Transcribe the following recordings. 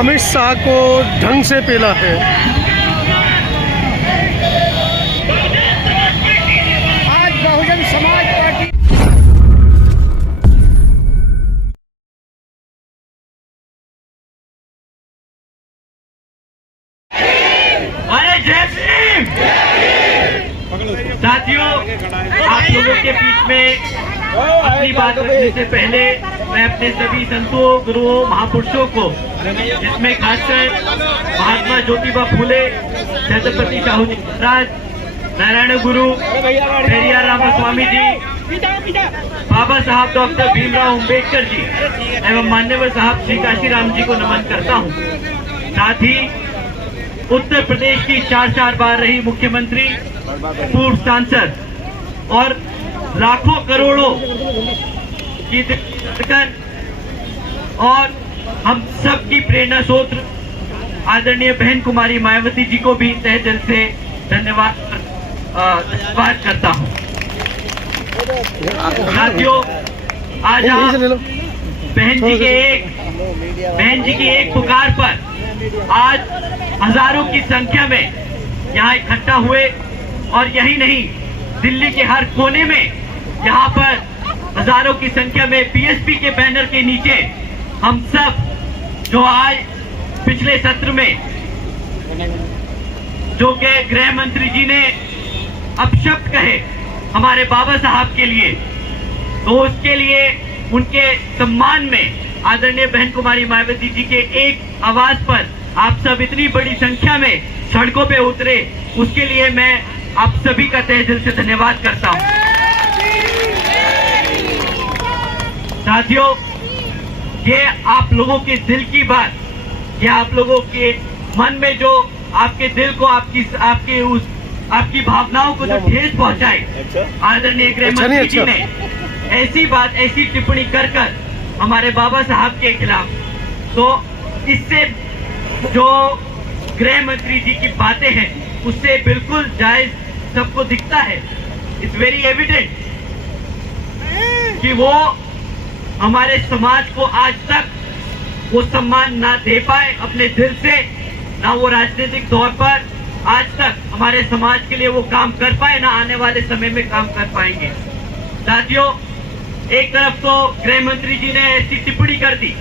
अमित शाह को ढंग से पेला है। आज बहुजन समाज पार्टी साथियों, आप लोगों के बीच में अपनी बात रखने से पहले मैं अपने सभी संतों, गुरुओं, महापुरुषों को, जिसमें खासकर महात्मा ज्योतिबा फूले, छत्रपति शाहू जी महाराज, नारायण गुरु, पेरियार रामास्वामी जी, बाबा साहब डॉक्टर भीमराव अम्बेडकर जी एवं मान्यवर साहब श्री काशीराम जी को नमन करता हूँ। साथ ही उत्तर प्रदेश की 4 बार रही मुख्यमंत्री, पूर्व सांसद और लाखों करोड़ों की और हम सब की प्रेरणा स्रोत आदरणीय बहन कुमारी मायावती जी को भी तहे दिल से धन्यवाद करता हूं। साथियों, आज आप बहन जी की एक पुकार पर आज हजारों की संख्या में यहाँ इकट्ठा हुए और यही नहीं, दिल्ली के हर कोने में यहाँ पर हजारों की संख्या में बीएसपी के बैनर के नीचे हम सब जो आज पिछले सत्र में जो के गृह मंत्री जी ने अपशब्द कहे हमारे बाबा साहब के लिए, तो उसके लिए उनके सम्मान में आदरणीय बहन कुमारी मायावती जी के एक आवाज पर आप सब इतनी बड़ी संख्या में सड़कों पे उतरे, उसके लिए मैं आप सभी का तहे दिल से धन्यवाद करता हूं। साथियों, ये आप लोगों के दिल की बात, ये आप लोगों के मन में जो आपके दिल को आपकी भावनाओं को जो ठेस पहुंचाए आदरणीय गृह मंत्री जी ने ऐसी बात, ऐसी टिप्पणी कर हमारे बाबा साहब के खिलाफ, तो इससे जो गृह मंत्री जी की बातें हैं उससे बिल्कुल जायज सबको दिखता है। इट्स वेरी एविडेंट कि वो हमारे समाज को आज तक वो सम्मान ना दे पाए अपने दिल से, ना वो राजनीतिक तौर पर आज तक हमारे समाज के लिए वो काम कर पाए, ना आने वाले समय में काम कर पाएंगे। साथियों, एक तरफ तो गृह मंत्री जी ने ऐसी टिप्पणी कर दी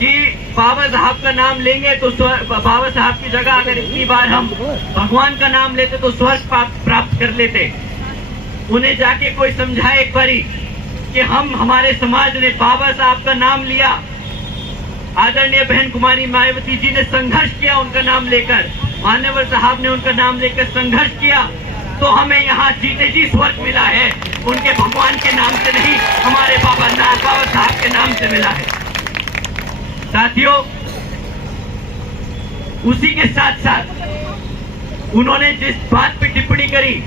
कि बाबा साहब का नाम लेंगे तो बाबा साहब की जगह अगर इतनी बार हम भगवान का नाम लेते तो स्वर्ग प्राप्त कर लेते। उन्हें जाके कोई समझाए एक बारी कि हमारे समाज ने बाबा साहब का नाम लिया, आदरणीय बहन कुमारी मायावती जी ने संघर्ष किया उनका नाम लेकर, मान्यवर साहब ने उनका नाम लेकर संघर्ष किया, तो हमें यहाँ जीते जी स्वर्ग मिला है, उनके भगवान के नाम से नहीं, हमारे बाबा साहब के नाम से मिला है। साथियों, उसी के साथ साथ उन्होंने जिस बात पे टिप्पणी करी,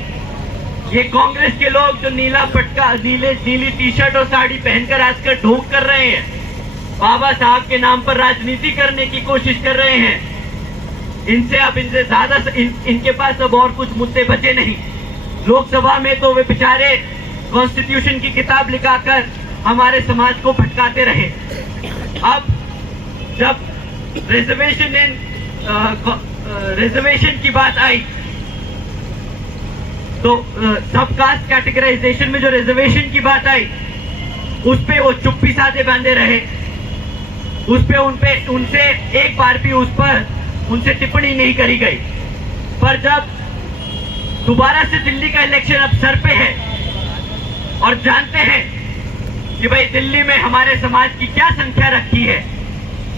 ये कांग्रेस के लोग जो नीला पटका, नीली टी शर्ट और साड़ी पहनकर आजकल ढोंग कर रहे हैं, बाबा साहब के नाम पर राजनीति करने की कोशिश कर रहे हैं, इनसे ज्यादा इनके पास अब और कुछ मुद्दे बचे नहीं। लोकसभा में तो वे बेचारे कॉन्स्टिट्यूशन की किताब लिखाकर हमारे समाज को भटकाते रहे। अब जब रिजर्वेशन की बात आई तो सब कास्ट कैटेगराइजेशन में जो रिजर्वेशन की बात आई, उस पे वो चुप्पी साधे बांधे रहे, उनसे एक बार भी उनसे टिप्पणी नहीं करी गई। पर जब दोबारा से दिल्ली का इलेक्शन अब सर पे है और जानते हैं कि भाई दिल्ली में हमारे समाज की क्या संख्या रखी है,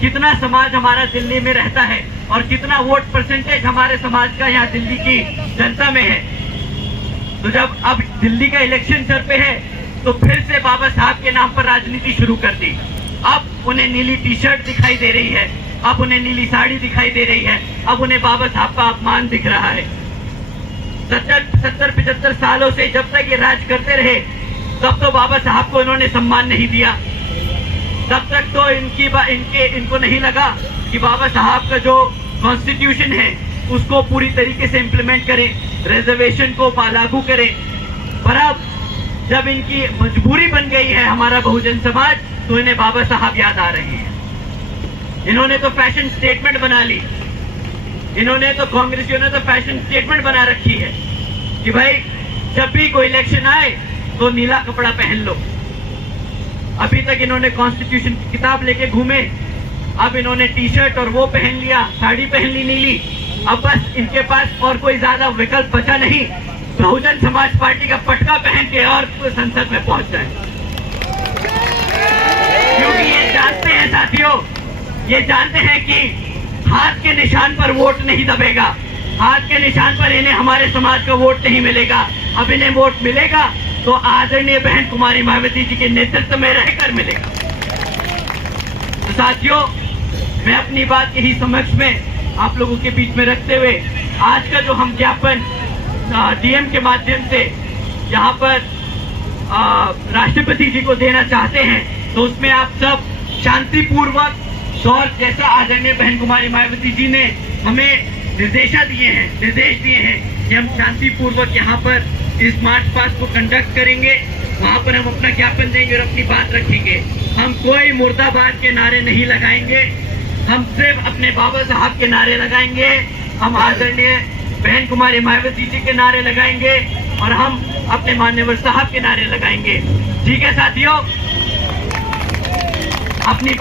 कितना समाज हमारा दिल्ली में रहता है और कितना वोट परसेंटेज हमारे समाज का यहाँ दिल्ली की जनता में है, तो जब अब दिल्ली का इलेक्शन सर पे है तो फिर से बाबा साहब के नाम पर राजनीति शुरू कर दी। अब उन्हें नीली टी शर्ट दिखाई दे रही है, अब उन्हें नीली साड़ी दिखाई दे रही है, अब उन्हें बाबा साहब का अपमान दिख रहा है। 70-75 सालों से जब तक ये राज करते रहे तब तो बाबा साहब को इन्होंने सम्मान नहीं दिया, तब तक तो इनको नहीं लगा कि बाबा साहब का जो कॉन्स्टिट्यूशन है उसको पूरी तरीके से इम्प्लीमेंट करें, रिजर्वेशन को लागू करें। पर अब जब इनकी मजबूरी बन गई है हमारा बहुजन समाज, तो इन्हें बाबा साहब याद आ रहे हैं। इन्होंने तो फैशन स्टेटमेंट बना ली, इन्होंने तो कांग्रेसियों ने तो फैशन स्टेटमेंट बना रखी है कि भाई जब भी कोई इलेक्शन आए तो नीला कपड़ा पहन लो। अभी तक इन्होंने कॉन्स्टिट्यूशन की किताब लेके घूमे, अब इन्होंने टी शर्ट और वो पहन लिया, साड़ी पहन ली नीली। अब बस इनके पास और कोई ज्यादा विकल्प बचा नहीं, बहुजन समाज पार्टी का पटका पहन के और संसद में पहुंच जाए। क्योंकि ये जानते हैं साथियों, ये जानते हैं कि हाथ के निशान पर वोट नहीं दबेगा, हाथ के निशान पर इन्हें हमारे समाज का वोट नहीं मिलेगा। अब इन्हें वोट मिलेगा तो आदरणीय बहन कुमारी मायावती जी के नेतृत्व में रहकर मिलेगा। तो साथियों, मैं अपनी बात यही समक्ष में आप लोगों के बीच में रखते हुए आज का जो हम ज्ञापन डीएम के माध्यम से यहाँ पर राष्ट्रपति जी को देना चाहते हैं, तो उसमें आप सब शांतिपूर्वक और जैसा आदरणीय बहन कुमारी मायावती जी ने हमें निर्देश दिए हैं कि हम शांतिपूर्वक यहाँ पर इस मार्च पास्ट को कंडक्ट करेंगे, वहाँ पर हम अपना ज्ञापन देंगे और अपनी बात रखेंगे। हम कोई मुर्दाबाद के नारे नहीं लगाएंगे, हम सिर्फ अपने बाबा साहब के नारे लगाएंगे, हम आदरणीय बहन कुमारी मायावती जी के नारे लगाएंगे और हम अपने मान्यवर साहब के नारे लगाएंगे। ठीक है साथियों, अपनी